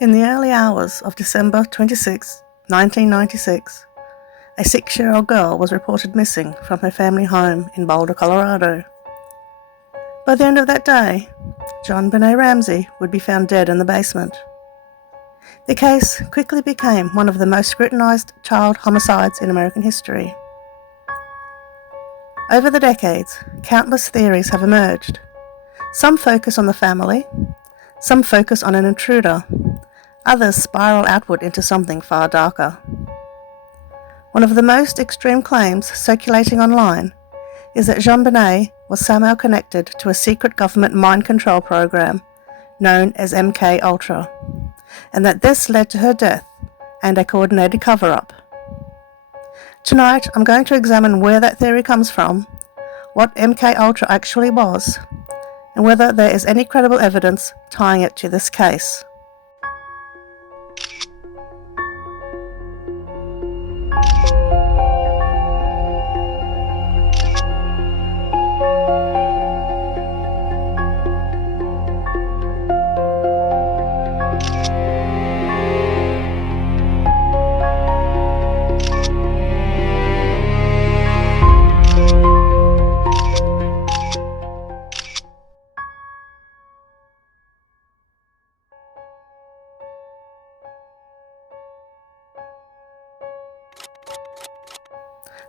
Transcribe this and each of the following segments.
In the early hours of December 26, 1996, a 6-year-old girl was reported missing from her family home in Boulder, Colorado. By the end of that day, JonBenet Ramsey would be found dead in the basement. The case quickly became one of the most scrutinized child homicides in American history. Over the decades, countless theories have emerged. Some focus on the family, some focus on an intruder, others spiral outward into something far darker. One of the most extreme claims circulating online is that JonBenet was somehow connected to a secret government mind control program known as MK-Ultra, and that this led to her death and a coordinated cover-up. Tonight, I'm going to examine where that theory comes from, what MK-Ultra actually was, and whether there is any credible evidence tying it to this case.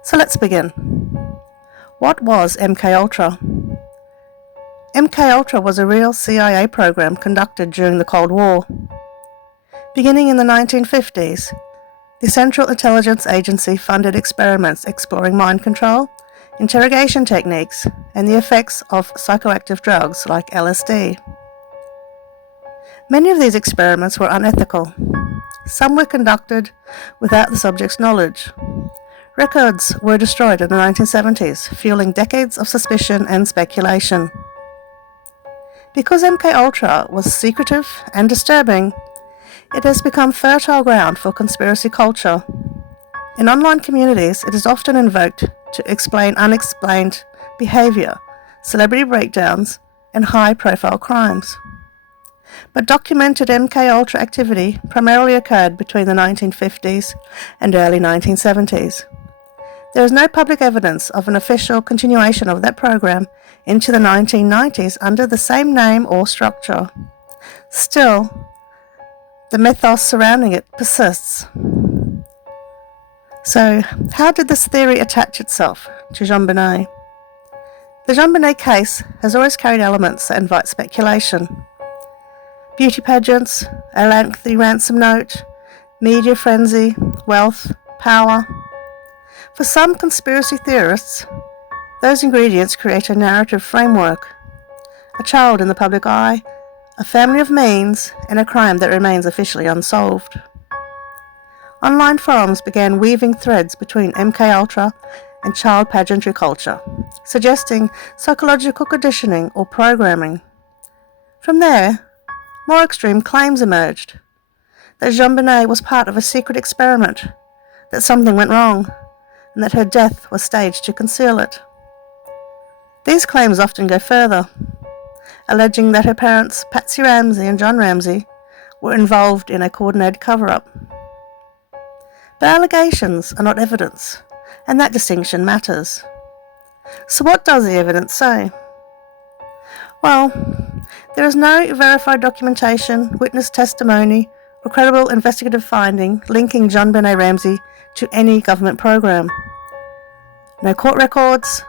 So let's begin. What was MK-Ultra? MK-Ultra was a real CIA program conducted during the Cold War. Beginning in the 1950s, the Central Intelligence Agency funded experiments exploring mind control, interrogation techniques, and the effects of psychoactive drugs like LSD. Many of these experiments were unethical. Some were conducted without the subject's knowledge. Records were destroyed in the 1970s, fueling decades of suspicion and speculation. Because MK-Ultra was secretive and disturbing, it has become fertile ground for conspiracy culture. In online communities, it is often invoked to explain unexplained behavior, celebrity breakdowns, and high-profile crimes. But documented MK-Ultra activity primarily occurred between the 1950s and early 1970s. There is no public evidence of an official continuation of that program into the 1990s under the same name or structure. Still, the mythos surrounding it persists. So, how did this theory attach itself to JonBenet? The JonBenet case has always carried elements that invite speculation. Beauty pageants, a lengthy ransom note, media frenzy, wealth, power. For some conspiracy theorists, those ingredients create a narrative framework. A child in the public eye, a family of means, and a crime that remains officially unsolved. Online forums began weaving threads between MK-Ultra and child pageantry culture, suggesting psychological conditioning or programming. From there, more extreme claims emerged. That JonBenet was part of a secret experiment, that something went wrong, and that her death was staged to conceal it. These claims often go further, alleging that her parents, Patsy Ramsey and John Ramsey, were involved in a coordinated cover-up. But allegations are not evidence, and that distinction matters. So what does the evidence say? Well, there is no verified documentation, witness testimony, or credible investigative finding linking JonBenet Ramsey to any government program. No court records,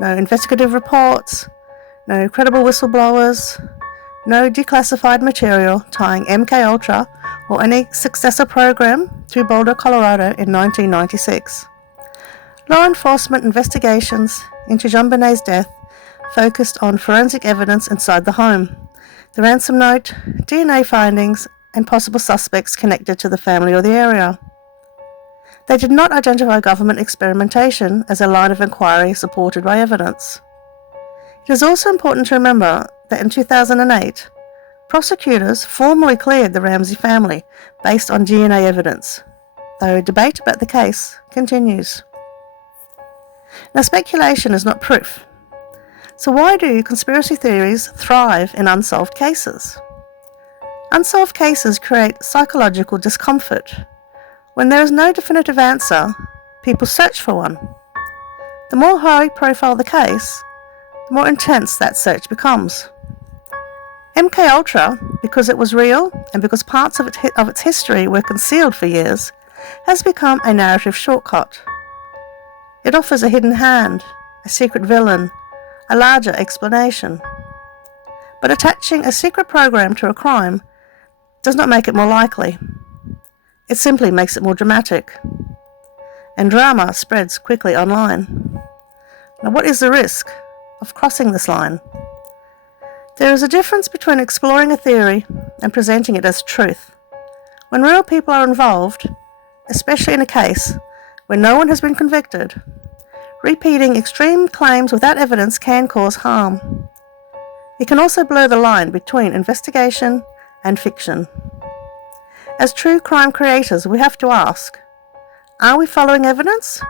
no investigative reports, no credible whistleblowers, no declassified material tying MK-Ultra or any successor program to Boulder, Colorado in 1996. Law enforcement investigations into JonBenet's death focused on forensic evidence inside the home, the ransom note, DNA findings, and possible suspects connected to the family or the area. They did not identify government experimentation as a line of inquiry supported by evidence. It is also important to remember that in 2008, prosecutors formally cleared the Ramsey family based on DNA evidence, though debate about the case continues. Now, speculation is not proof. So why do conspiracy theories thrive in unsolved cases? Unsolved cases create psychological discomfort. When there is no definitive answer, people search for one. The more high profile the case, the more intense that search becomes. MKUltra, because it was real and because parts of its history were concealed for years, has become a narrative shortcut. It offers a hidden hand, a secret villain, a larger explanation. But attaching a secret program to a crime does not make it more likely. It simply makes it more dramatic. And drama spreads quickly online. Now, what is the risk of crossing this line? There is a difference between exploring a theory and presenting it as truth. When real people are involved, especially in a case where no one has been convicted, repeating extreme claims without evidence can cause harm. It can also blur the line between investigation and fiction. As true crime creators, we have to ask, are we following evidence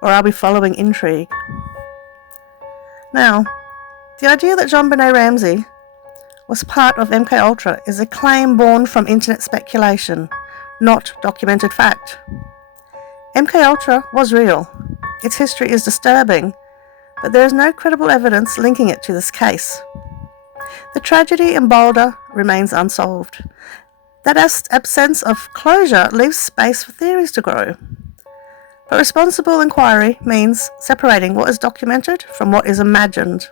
or are we following intrigue? Now, the idea that JonBenet Ramsey was part of MKUltra is a claim born from internet speculation, not documented fact. MKUltra was real. Its history is disturbing, but there is no credible evidence linking it to this case. The tragedy in Boulder remains unsolved. That absence of closure leaves space for theories to grow. But responsible inquiry means separating what is documented from what is imagined.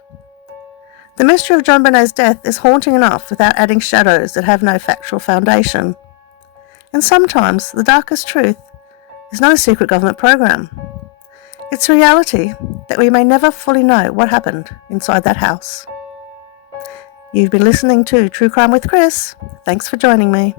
The mystery of JonBenet's death is haunting enough without adding shadows that have no factual foundation. And sometimes the darkest truth is not a secret government program. It's a reality that we may never fully know what happened inside that house. You've been listening to True Crime with Kris. Thanks for joining me.